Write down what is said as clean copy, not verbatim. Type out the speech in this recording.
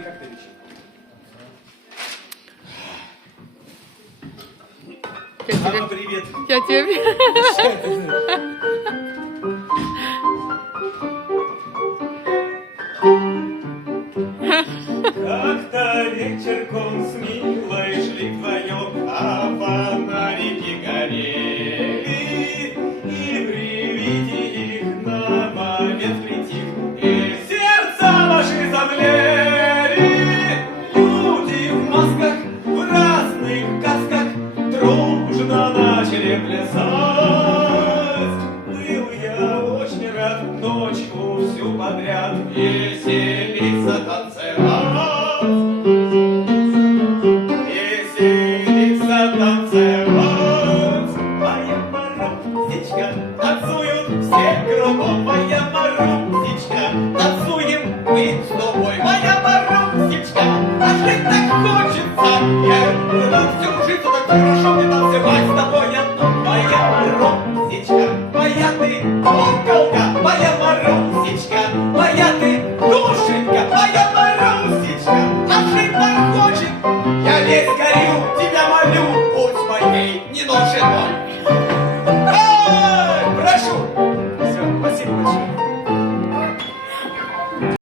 Андрей, как ты лечил? Мама, привет. Я тебе... Как-то вечерком с милой шли вдвоем, а фонарики горели, и при виде их на момент притих, и сердца наши замлели. Люди в масках, в разных касках дружно начали плясать. Был я очень рад ночью всю подряд веселиться, танцевать. Веселиться, танцевать. Моя Марусечка, танцуют все кругом. Моя Марусечка, танцуем мы с тобой. Моя Марусечка, а жить так хочется. Я люблю всю жизнь, так хорошо мне танцевать с тобой одной. Моя Марусечка, моя ты куколка. Моя Марусечка, моя ты душенька. Моя Марусечка, а жить так хочет. Я весь горю, тебя молю, будь моей не ночь.